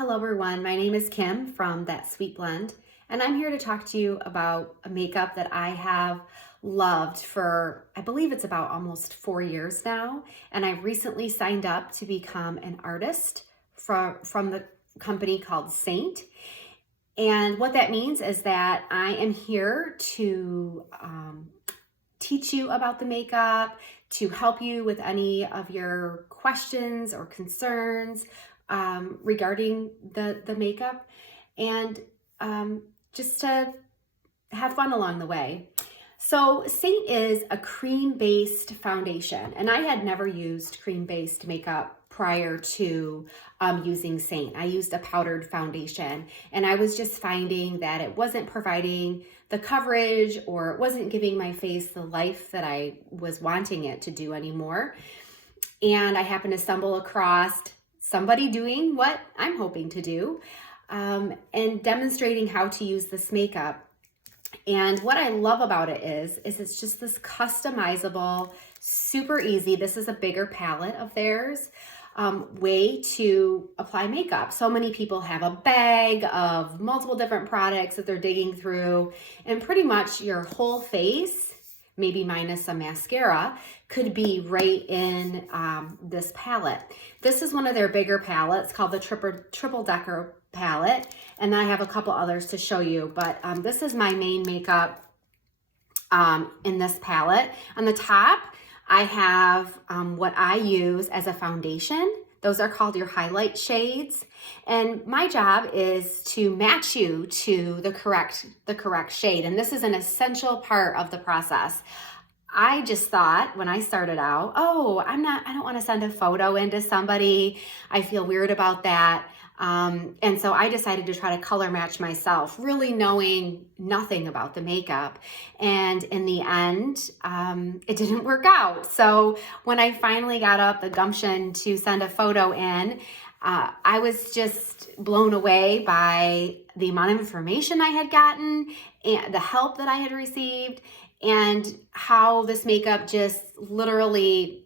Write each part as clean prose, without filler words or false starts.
Hello everyone, my name is Kim from That Sweet Blend, and I'm here to talk to you about a makeup that I have loved for, I believe it's about almost 4 years now, and I recently signed up to become an artist from the company called Seint. And what that means is that I am here to teach you about the makeup, to help you with any of your questions or concerns regarding the makeup, and just to have fun along the way. So Seint is a cream-based foundation, and I had never used cream-based makeup prior to using Seint. I used a powdered foundation, and I was just finding that it wasn't providing the coverage, or it wasn't giving my face the life that I was wanting it to do anymore. And I happened to stumble across somebody doing what I'm hoping to do, and demonstrating how to use this makeup. And what I love about it is it's just this customizable, super easy, this is a bigger palette of theirs, way to apply makeup. So many people have a bag of multiple different products that they're digging through, and pretty much your whole face, maybe minus some mascara, could be right in this palette. This is one of their bigger palettes called the triple decker palette, and I have a couple others to show you, but this is my main makeup in this palette. On the top, I have what I use as a foundation. Those are called your highlight shades. And my job is to match you to the correct shade. And this is an essential part of the process. I just thought when I started out, oh, I don't want to send a photo in to somebody. I feel weird about that. And so I decided to try to color match myself, really knowing nothing about the makeup. And in the end, it didn't work out. So when I finally got up the gumption to send a photo in, I was just blown away by the amount of information I had gotten and the help that I had received, and how this makeup just literally,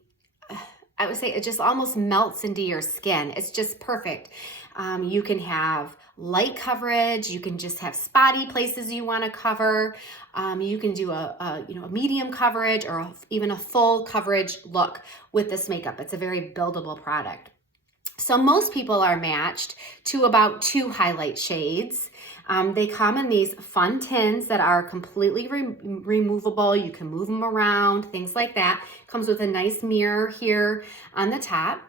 I would say it just almost melts into your skin. It's just perfect. You can have light coverage. You can just have spotty places you want to cover. You can do a medium coverage, or even a full coverage look with this makeup. It's a very buildable product. So most people are matched to about 2 highlight shades. They come in these fun tins that are completely removable. You can move them around, things like that. Comes with a nice mirror here on the top.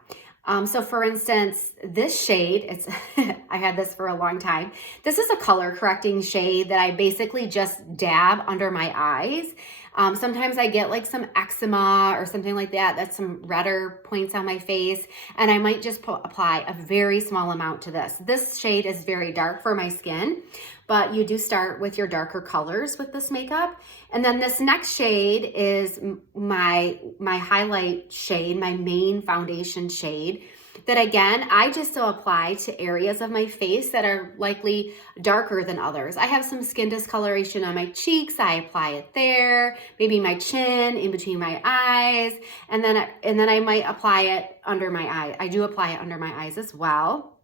So for instance, this shade, I had this for a long time. This is a color correcting shade that I basically just dab under my eyes. Sometimes I get like some eczema or something like that. That's some redder points on my face. And I might just apply a very small amount to this. This shade is very dark for my skin, but you do start with your darker colors with this makeup. And then this next shade is my highlight shade, my main foundation shade, that again, I just apply to areas of my face that are likely darker than others. I have some skin discoloration on my cheeks. I apply it there, maybe my chin, in between my eyes, and then I might apply it under my eye. I do apply it under my eyes as well.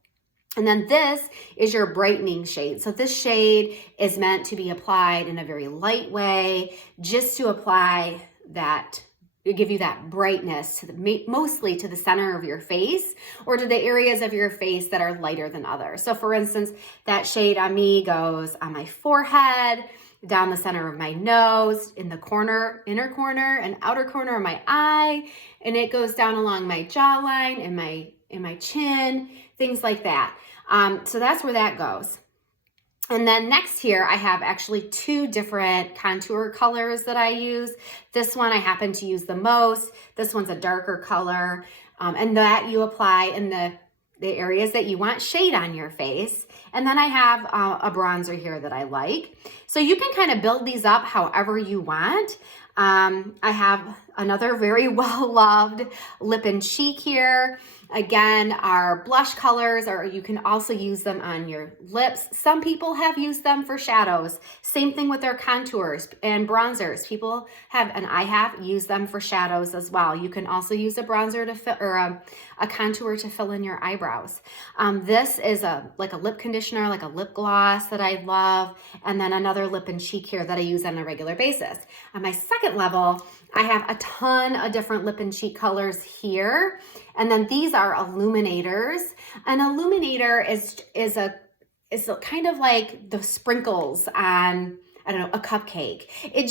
And then this is your brightening shade. So this shade is meant to be applied in a very light way, just to apply that, give you that brightness mostly to the center of your face, or to the areas of your face that are lighter than others. So for instance, that shade on me goes on my forehead, down the center of my nose, in the corner, inner corner and outer corner of my eye, and it goes down along my jawline and my chin, things like that. So that's where that goes. And then next here, I have actually 2 different contour colors that I use. This one I happen to use the most. This one's a darker color, and that you apply in the areas that you want shade on your face. And then I have a bronzer here that I like. So you can kind of build these up however you want. I have another very well-loved lip and cheek here. Again, our blush colors, or you can also use them on your lips. Some people have used them for shadows. Same thing with their contours and bronzers. People have, and I have, used them for shadows as well. You can also use a bronzer to fill, or a contour to fill in your eyebrows. This is like a lip conditioner, like a lip gloss that I love, and then another lip and cheek here that I use on a regular basis. On my second level, I have a ton of different lip and cheek colors here. And then these are Illuminators. An Illuminator is kind of like the sprinkles on, I don't know, a cupcake. It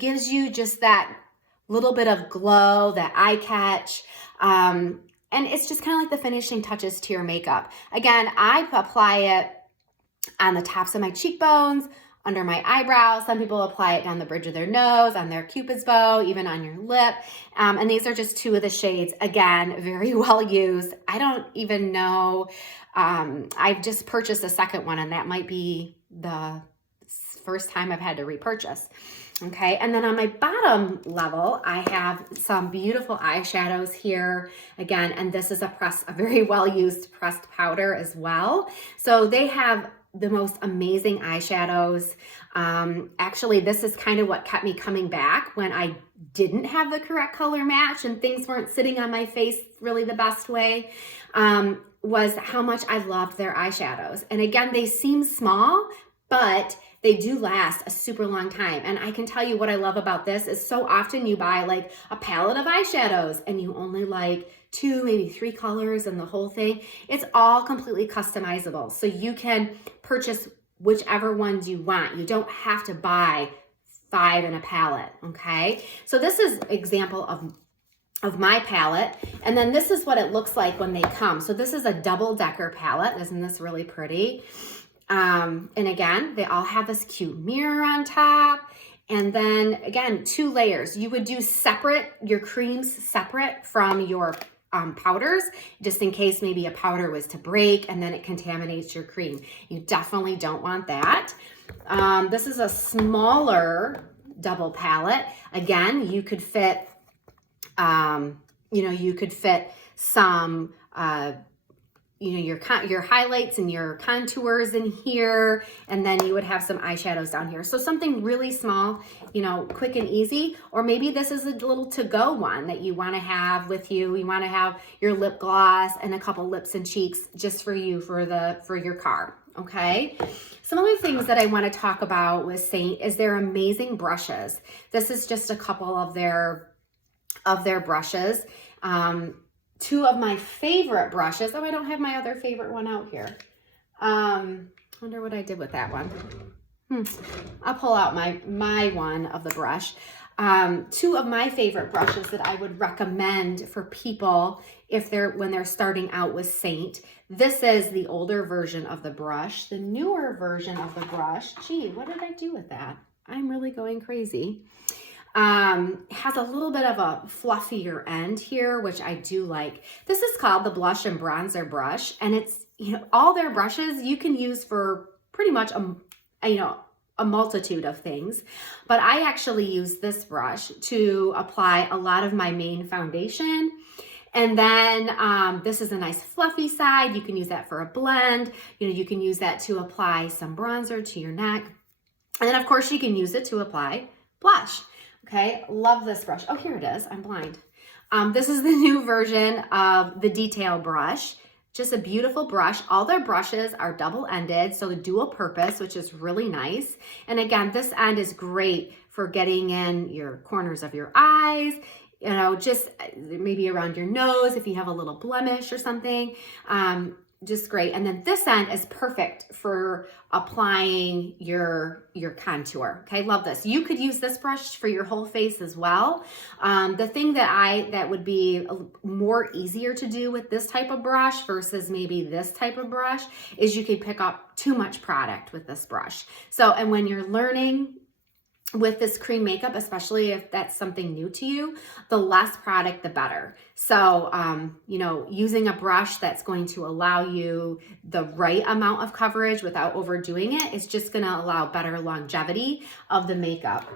gives you just that little bit of glow, that eye catch. And it's just kind of like the finishing touches to your makeup. Again, I apply it on the tops of my cheekbones, under my eyebrows. Some people apply it down the bridge of their nose, on their Cupid's bow, even on your lip. And these are just two of the shades. Again, very well used. I don't even know. I've just purchased a second one, and that might be the first time I've had to repurchase. Okay, and then on my bottom level, I have some beautiful eyeshadows here. Again, and this is a very well used pressed powder as well. So they have the most amazing eyeshadows. Actually, this is kind of what kept me coming back when I didn't have the correct color match and things weren't sitting on my face really the best way, was how much I loved their eyeshadows. And again, they seem small, but they do last a super long time. And I can tell you what I love about this is so often you buy like a palette of eyeshadows and you only like 2, maybe 3 colors in the whole thing. It's all completely customizable. So you can purchase whichever ones you want. You don't have to buy 5 in a palette, okay? So this is an example of my palette. And then this is what it looks like when they come. So this is a double-decker palette. Isn't this really pretty? And again, they all have this cute mirror on top. And then again, 2 layers. You would do your creams separate from your powders, just in case maybe a powder was to break and then it contaminates your cream. You definitely don't want that. This is a smaller double palette. Again, you could fit, you could fit some, your highlights and your contours in here, and then you would have some eyeshadows down here. So something really small, quick and easy. Or maybe this is a little to-go one that you want to have with you. You want to have your lip gloss and a couple lips and cheeks just for you for your car. Okay. Some other things that I want to talk about with Seint is their amazing brushes. This is just a couple of their brushes. 2 of my favorite brushes. Oh, I don't have my other favorite one out here. Wonder what I did with that one. I'll pull out my one of the brush. 2 of my favorite brushes that I would recommend for people when they're starting out with Seint. This is the older version of the brush. The newer version of the brush. Gee, what did I do with that? I'm really going crazy. Has a little bit of a fluffier end here, which I do like. This is called the Blush and Bronzer brush, and it's, all their brushes you can use for pretty much a multitude of things, but I actually use this brush to apply a lot of my main foundation. And then this is a nice fluffy side. You can use that for a blend. You can use that to apply some bronzer to your neck. And then of course you can use it to apply blush. Okay, love this brush. Oh, here it is. I'm blind. This is the new version of the Detail brush. Just a beautiful brush. All their brushes are double-ended, so the dual purpose, which is really nice. And again, this end is great for getting in your corners of your eyes, just maybe around your nose if you have a little blemish or something. Just great. And then this end is perfect for applying your contour. Okay, love this. You could use this brush for your whole face as well. The thing that would be more easier to do with this type of brush versus maybe this type of brush is you could pick up too much product with this brush. So, and when you're learning with this cream makeup, especially if that's something new to you, the less product, the better. So, using a brush that's going to allow you the right amount of coverage without overdoing it is just going to allow better longevity of the makeup.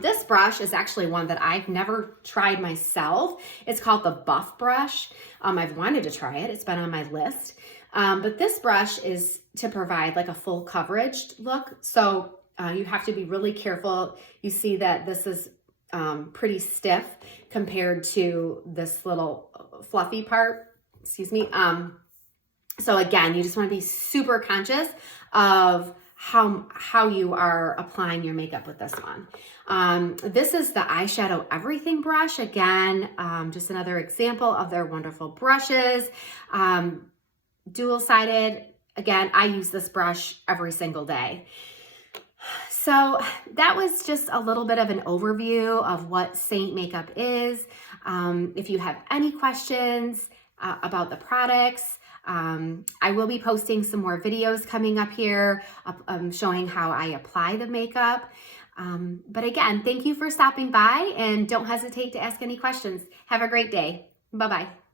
This brush is actually one that I've never tried myself. It's called the Buff brush. I've wanted to try it. It's been on my list. But this brush is to provide like a full coverage look. So you have to be really careful. You see that this is pretty stiff compared to this little fluffy part, excuse me. So again, you just want to be super conscious of how you are applying your makeup with this one. This is the Eyeshadow Everything brush. Again, just another example of their wonderful brushes. Dual-sided. Again, I use this brush every single day. So that was just a little bit of an overview of what Seint makeup is. If you have any questions about the products, I will be posting some more videos coming up here showing how I apply the makeup. But again, thank you for stopping by, and don't hesitate to ask any questions. Have a great day. Bye-bye.